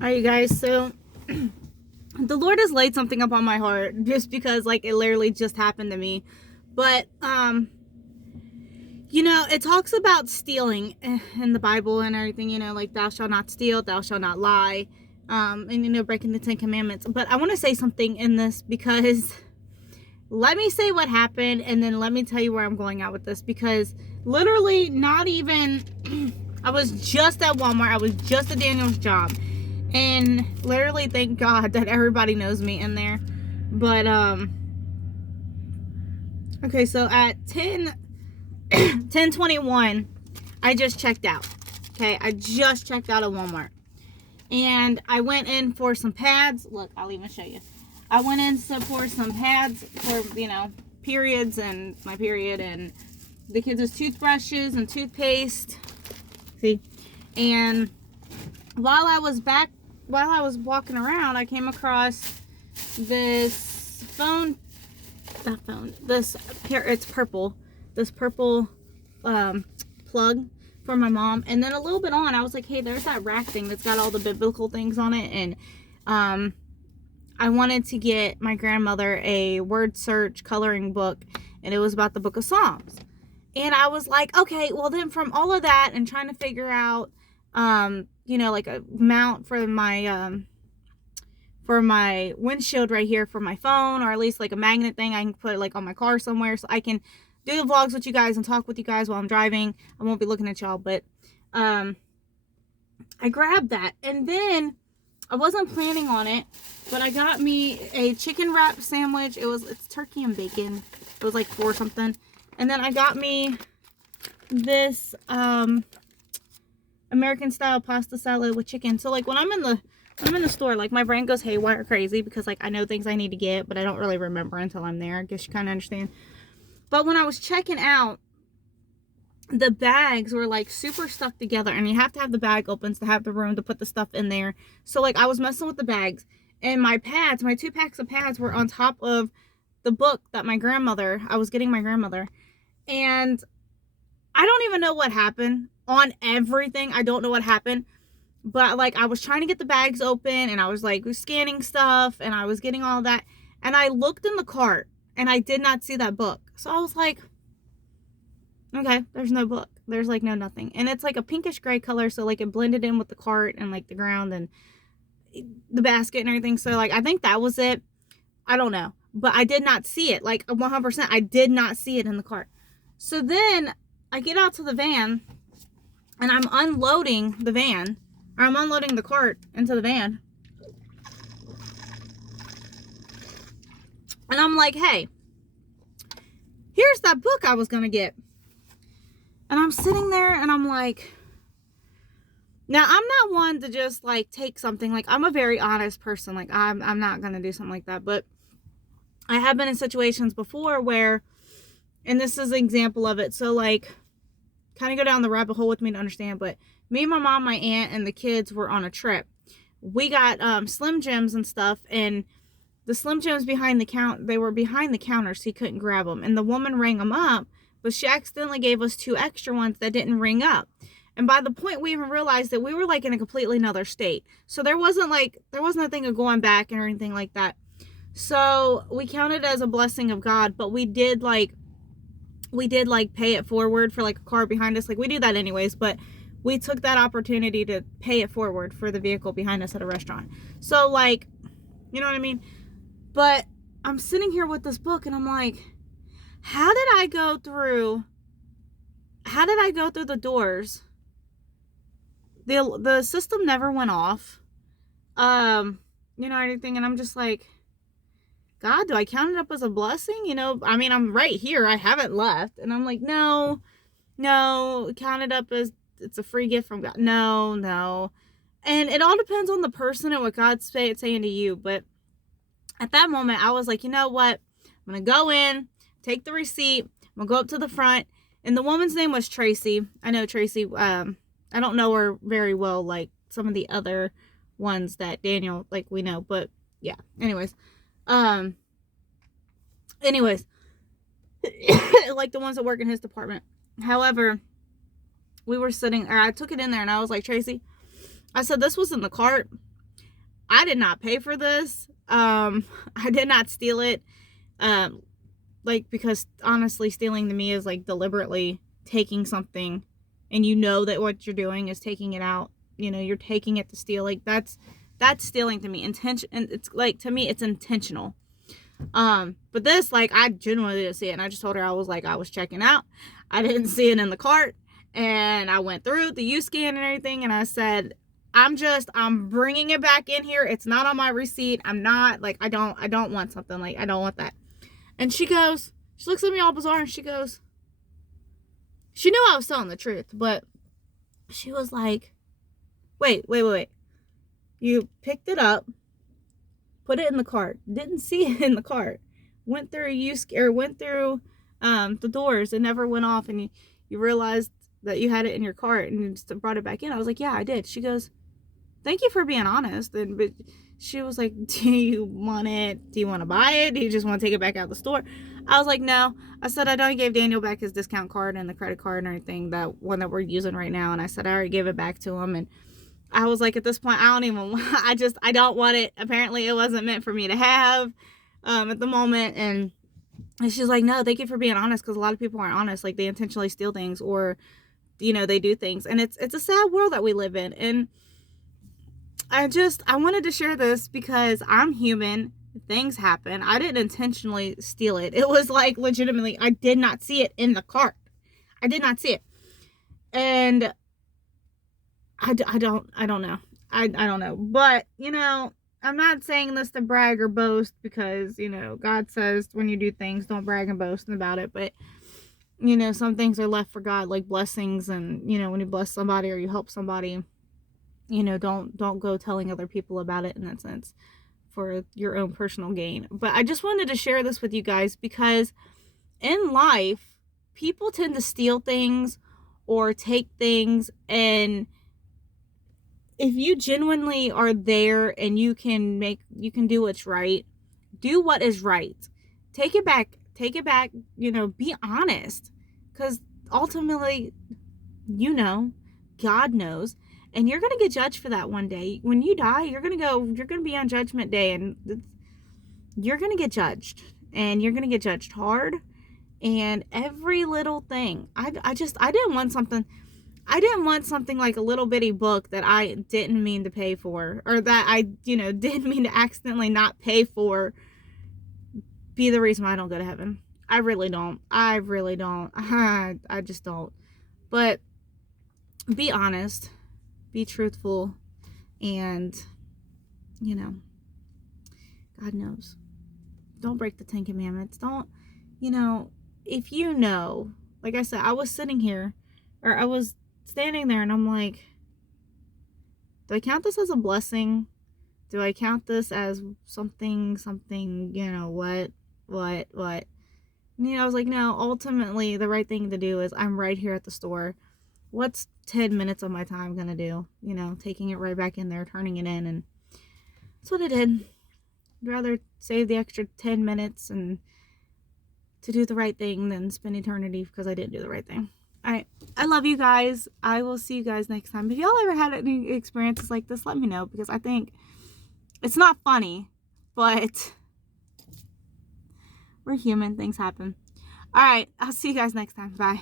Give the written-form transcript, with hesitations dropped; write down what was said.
All right, you guys. So the Lord has laid something up on my heart just because, like, it literally just happened to me. But it talks about stealing in the Bible and everything. Like thou shalt not steal, thou shalt not lie, and breaking the 10 Commandments. But I want to say something in this because let me say what happened, and then let me tell you where I'm going at with this. Because literally, not even. I was just at Walmart. I was just at Daniel's job. And literally, thank God that everybody knows me in there. But, okay, so at 10:21, I just checked out. Okay, I just checked out of Walmart. And I went in for some pads. Look, I'll even show you. I went in for some pads for, periods and my period and the kids' toothbrushes and toothpaste. See? And while I was walking around, I came across this it's purple, this purple plug for my mom. And then a little bit on, I was like, hey, there's that rack thing that's got all the biblical things on it. And I wanted to get my grandmother a word search coloring book, and it was about the book of Psalms. And I was like, okay, well then from all of that and trying to figure out like a mount for my windshield right here for my phone, or at least like a magnet thing I can put like on my car somewhere so I can do the vlogs with you guys and talk with you guys while I'm driving. I won't be looking at y'all, but I grabbed that, and then I wasn't planning on it, but I got me a chicken wrap sandwich. It's turkey and bacon. It was like $4 something. And then I got me this American style pasta salad with chicken. So like when I'm in the store, like my brain goes haywire crazy because like I know things I need to get, but I don't really remember until I'm there. I guess you kind of understand. But when I was checking out, the bags were like super stuck together, and you have to have the bag opens to have the room to put the stuff in there. So like I was messing with the bags, and my 2 packs of pads were on top of the book that I was getting my grandmother. And I don't even know what happened on everything. I don't know what happened. But like I was trying to get the bags open, and I was like scanning stuff, and I was getting all that. And I looked in the cart, and I did not see that book. So I was like, okay, there's no book. There's like no nothing. And it's like a pinkish gray color. So like it blended in with the cart and like the ground and the basket and everything. So like I think that was it. I don't know. But I did not see it. Like 100%, I did not see it in the cart. So then I get out to the van, and I'm unloading the cart into the van. And I'm like, hey, here's that book I was going to get. And I'm sitting there, and I'm like, now I'm not one to just like take something. Like I'm a very honest person. Like I'm not going to do something like that. But I have been in situations before where, and this is an example of it. So like, kind of go down the rabbit hole with me to understand, but me, my mom, my aunt, and the kids were on a trip. We got Slim Jims and stuff, and the Slim Jims they were behind the counter, so you couldn't grab them. And the woman rang them up, but she accidentally gave us 2 extra ones that didn't ring up. And by the point we even realized that we were like in a completely another state. So there wasn't a thing of going back or anything like that. So we counted it as a blessing of God, but we did pay it forward for like a car behind us. Like we do that anyways, but we took that opportunity to pay it forward for the vehicle behind us at a restaurant. So like, you know what I mean? But I'm sitting here with this book, and I'm like, how did I go through the doors? The system never went off. Anything. And I'm just like, God, do I count it up as a blessing? I mean, I'm right here. I haven't left. And I'm like, no, count it up as it's a free gift from God. No. And it all depends on the person and what God's saying to you. But at that moment, I was like, you know what? I'm going to go in, take the receipt. I'm going to go up to the front. And the woman's name was Tracy. I know Tracy. I don't know her very well, like some of the other ones that Daniel, like, we know. But yeah, anyways, like the ones that work in his department. However, I took it in there, and I was like, Tracy, I said, this was in the cart. I did not pay for this. I did not steal it. Like, because honestly, stealing to me is like deliberately taking something and you know that what you're doing is taking it out. You know, you're taking it to steal. Like, that's stealing to me. And it's like, to me, it's intentional. But this, like, I genuinely didn't see it. And I just told her, I was like, I was checking out. I didn't see it in the cart. And I went through the U-scan and everything. And I said, I'm bringing it back in here. It's not on my receipt. I'm not, like, I don't want something. Like, I don't want that. And she looks at me all bizarre and she goes, she knew I was telling the truth, but she was like, wait. You picked it up, put it in the cart, didn't see it in the cart, went through the doors and never went off, and you realized that you had it in your cart and you just brought it back in. I was like, yeah, I did. She goes, thank you for being honest. But she was like, do you want it? Do you want to buy it? Do you just want to take it back out of the store? I was like, no. I said, I done gave Daniel back his discount card and the credit card and everything, that one that we're using right now. And I said, I already gave it back to him. And I was like, at this point, I don't want it. Apparently it wasn't meant for me to have, at the moment. And she's like, no, thank you for being honest. Cause a lot of people aren't honest. Like, they intentionally steal things, or, you know, they do things, and it's a sad world that we live in. And I wanted to share this because I'm human. Things happen. I didn't intentionally steal it. It was like, legitimately, I did not see it in the cart. I did not see it. And I don't know. I don't know. But, you know, I'm not saying this to brag or boast, because, you know, God says when you do things, don't brag and boast about it. But, you know, some things are left for God, like blessings. And, you know, when you bless somebody or you help somebody, you know, don't go telling other people about it in that sense, for your own personal gain. But I just wanted to share this with you guys, because in life, people tend to steal things or take things, and if you genuinely are there and you can do what's right, do what is right. Take it back, you know, be honest. Because ultimately, you know, God knows, and you're going to get judged for that one day. When you die, you're going to be on Judgment Day, and you're going to get judged, and you're going to get judged hard. And every little thing, I didn't want something like a little bitty book that I didn't mean to pay for, or that I, you know, didn't mean to accidentally not pay for, be the reason why I don't go to heaven. I really don't. I just don't. But be honest, be truthful, and, you know, God knows. Don't break the 10 Commandments. Don't, you know, if you know, like I said, I was sitting here, or I was standing there, and I'm like, do I count this as a blessing? Do I count this as something, you know, what? You know, I was like, no, ultimately, the right thing to do is, I'm right here at the store. What's 10 minutes of my time gonna do? You know, taking it right back in there, turning it in, and that's what I did. I'd rather save the extra 10 minutes and to do the right thing than spend eternity because I didn't do the right thing. Alright, I love you guys. I will see you guys next time. If y'all ever had any experiences like this, let me know, because I think it's not funny, but we're human. Things happen. Alright, I'll see you guys next time. Bye.